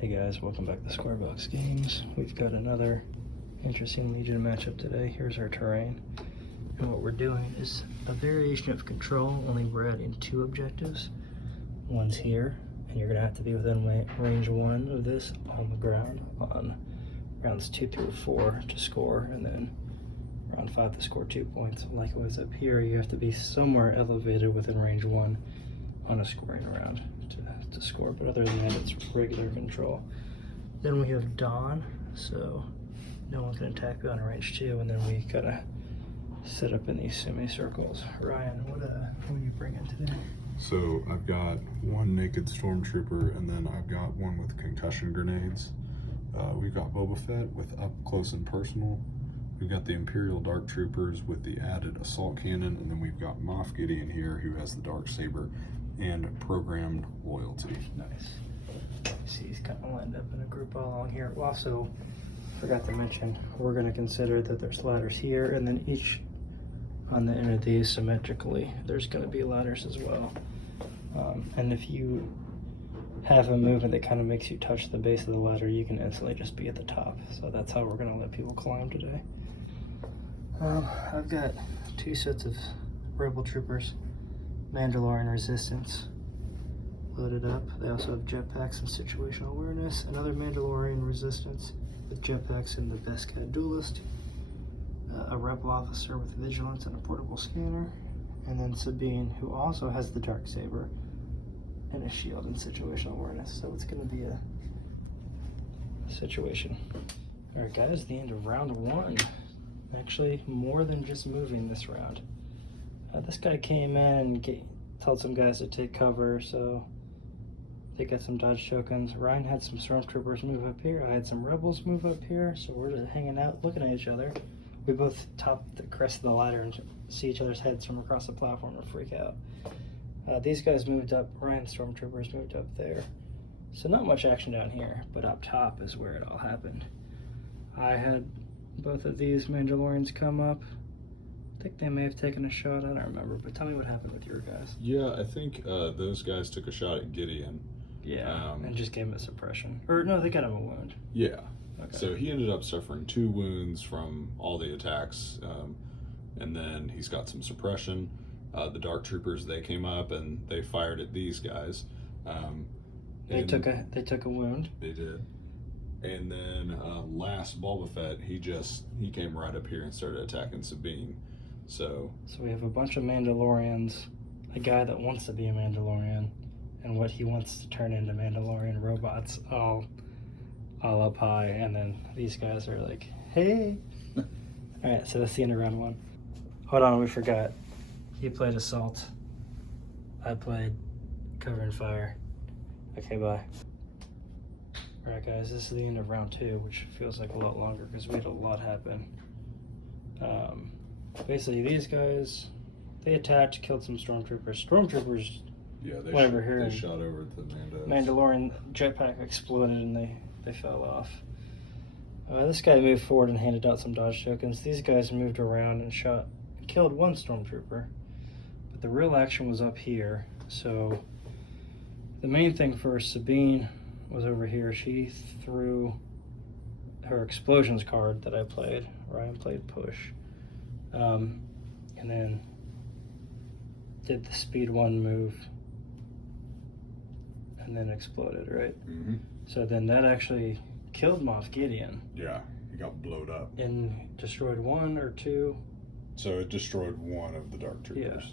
Hey guys, welcome back to Squarebox Games. We've got another interesting Legion matchup today. Here's our terrain. And what we're doing is a variation of control, only we're adding two objectives. One's here, and you're gonna have to be within range 1 of this on the ground on rounds 2 through 4 to score, and then round 5 to score 2 points. Likewise up here, you have to be somewhere elevated within range 1 on a scoring round to score, but other than that, it's regular control. Then we have Dawn, so no one can attack beyond range 2, and then we kind of set up in these semicircles. Ryan, what are you bringing today? So I've got one naked stormtrooper, and then I've got one with concussion grenades. We've got Boba Fett with up close and personal. We've got the Imperial Dark Troopers with the added assault cannon, and then we've got Moff Gideon here who has the dark saber and programmed loyalty. Nice. See, he's kind of lined up in a group all along here. Also, forgot to mention, we're going to consider that there's ladders here, and then each on the end of these symmetrically, there's going to be ladders as well. And if you have a movement that kind of makes you touch the base of the ladder, you can instantly just be at the top. So that's how we're going to let people climb today. I've got 2 sets of Rebel Troopers, Mandalorian Resistance loaded up. They also have jetpacks and situational awareness. Another Mandalorian Resistance with jetpacks and the Beskar Duelist. A Rebel officer with vigilance and a portable scanner. And then Sabine, who also has the dark saber and a shield and situational awareness. So it's going to be a situation. Alright guys, the end of round 1. Actually, more than just moving this round. This guy came in and told some guys to take cover, so they got some dodge tokens. Ryan had some stormtroopers move up here. I had some rebels move up here, so we're just hanging out, looking at each other. We both top the crest of the ladder and see each other's heads from across the platform and freak out. These guys moved up. Ryan's stormtroopers moved up there. So not much action down here, but up top is where it all happened. I had both of these Mandalorians come up. I think they may have taken a shot, I don't remember, but tell me what happened with your guys. Yeah, I think those guys took a shot at Gideon. Yeah, and just gave him a suppression. Or no, they got him a wound. Yeah. Okay. So he ended up suffering 2 wounds from all the attacks, and then he's got some suppression. The Dark Troopers, they came up and they fired at these guys. They took a wound. They did. And then last Boba Fett, he came right up here and started attacking Sabine. So we have a bunch of Mandalorians, a guy that wants to be a Mandalorian, and what he wants to turn into Mandalorian robots all up high, and then these guys are like, hey. Alright, so that's the end of round 1. Hold on, we forgot. He played assault. I played cover and fire. Okay, bye. Alright guys, this is the end of round 2, which feels like a lot longer because we had a lot happen. Basically, these guys, they attacked, killed some stormtroopers. Stormtroopers, yeah, they shot over at the Mandalorian jetpack exploded and they fell off. This guy moved forward and handed out some dodge tokens. These guys moved around and killed one stormtrooper. But the real action was up here. So the main thing for Sabine was over here. She threw her explosions card that I played. Ryan played push. And then did the speed 1 move and then exploded, right? Mm-hmm. So then that actually killed Moff Gideon. Yeah, he got blowed up. And destroyed 1 or 2. So it destroyed 1 of the Dark Troopers.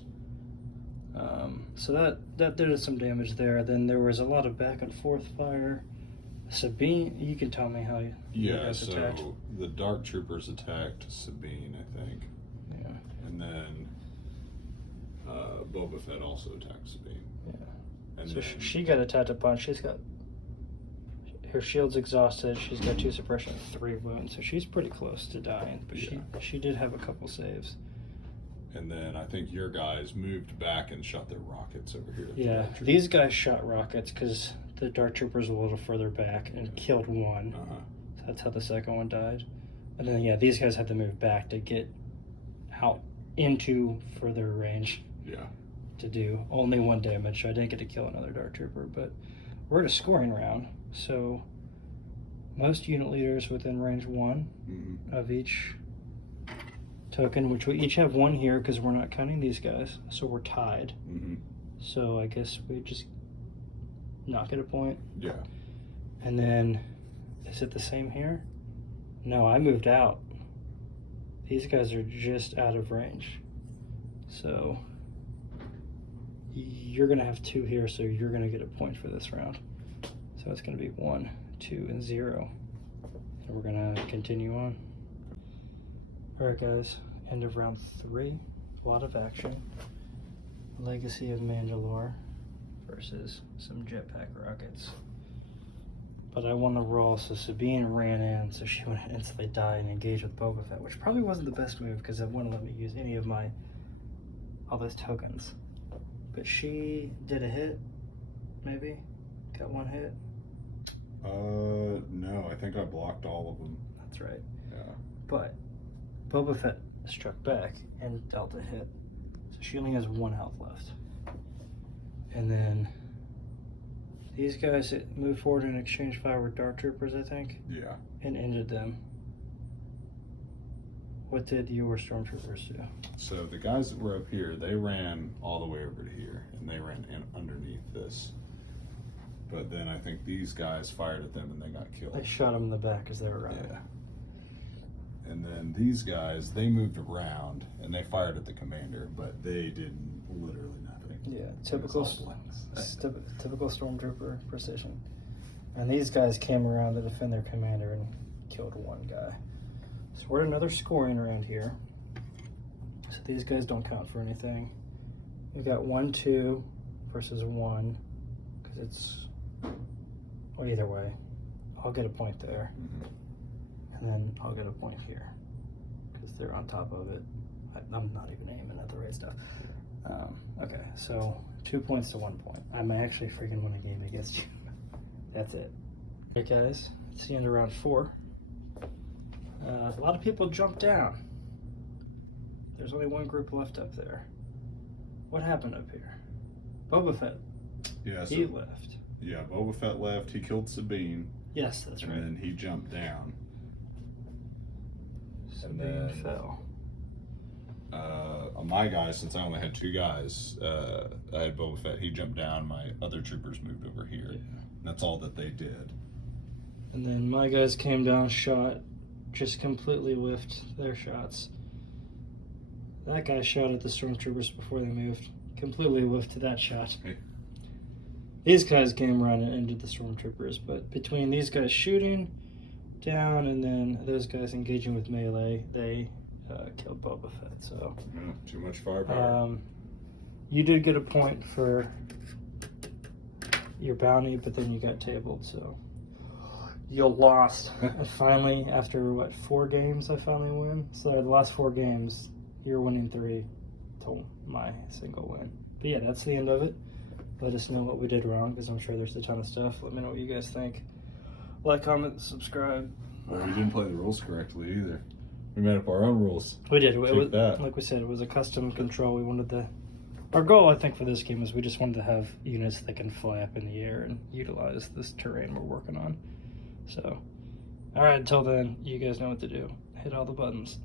Yeah. So that did some damage there. Then there was a lot of back and forth fire. Sabine, you can tell me how you guys attacked. So the Dark Troopers attacked Sabine, I think. Yeah. And then Boba Fett also attacked Sabine. Yeah. And so then, she got attacked a bunch. She's got her shield's exhausted. She's got 2 suppression, 3 wounds. So she's pretty close to dying. But yeah. she did have a couple saves. And then I think your guys moved back and shot their rockets over here. Yeah, these guys shot rockets because the Dark Troopers were a little further back and killed 1. Uh-huh. So that's how the second one died. And then, yeah, these guys had to move back to get out into further range. Yeah. To do only 1 damage. So I didn't get to kill another Dark Trooper, but we're at a scoring round. So most unit leaders within range 1 of each token, which we each have 1 here because we're not counting these guys, so we're tied. So I guess we just not get a point. Yeah. And then, is it the same here? No, I moved out. These guys are just out of range. So you're gonna have 2 here, so you're gonna get a point for this round. So it's gonna be 1, 2, and 0. And we're gonna continue on. All right, guys, end of round 3. A lot of action. Legacy of Mandalore versus some jetpack rockets. But I won the roll, so Sabine ran in, so she would instantly die and engage with Boba Fett, which probably wasn't the best move because it wouldn't let me use any of all those tokens. But she did a hit, maybe? Got 1 hit? No, I think I blocked all of them. That's right. Yeah. But Boba Fett struck back and dealt a hit. So she only has 1 health left. And then these guys moved forward and exchanged fire with Dark Troopers, I think. Yeah. And ended them. What did your Stormtroopers do? So the guys that were up here, they ran all the way over to here, and they ran in underneath this. But then I think these guys fired at them and they got killed. They shot them in the back as they were running. Yeah. And then these guys, they moved around and they fired at the commander, but they did literally nothing. Yeah, typical Stormtrooper precision. And these guys came around to defend their commander and killed 1 guy. So we're at another scoring round here. So these guys don't count for anything. We've got 1, 2 versus 1, because it's, well, either way, I'll get a point there. And then I'll get a point here, because they're on top of it. I'm not even aiming at the right stuff. Okay, so 2 points to 1 point. I might actually freaking win a game against you. That's it. Okay, guys, it's the end of round 4. A lot of people jumped down. There's only 1 group left up there. What happened up here? Boba Fett. Yeah, He left. Yeah, Boba Fett left. He killed Sabine. Yes, that's right. And then he jumped down. Sabine fell. On my guys, since I only had 2 guys, I had Boba Fett. He jumped down. My other troopers moved over here. Yeah. That's all that they did. And then my guys came down, shot, just completely whiffed their shots. That guy shot at the Stormtroopers before they moved. Completely whiffed that shot. Hey. These guys came around and ended the Stormtroopers, but between these guys shooting down and then those guys engaging with melee, they killed Boba Fett. So Yeah, too much firepower. you did get a point for your bounty, but then you got tabled, so you lost. And finally, after what, 4 games, I finally win. So the last 4 games, you're winning 3 to my single win. But yeah, that's the end of it. Let us know what we did wrong, because I'm sure there's a ton of stuff. Let me know what you guys think. Like, comment, subscribe. Well, we didn't play the rules correctly either. We made up our own rules. We did. Check that. Like we said, it was a custom control. We wanted our goal, I think, for this game was we just wanted to have units that can fly up in the air and utilize this terrain we're working on. So, all right, until then, you guys know what to do. Hit all the buttons.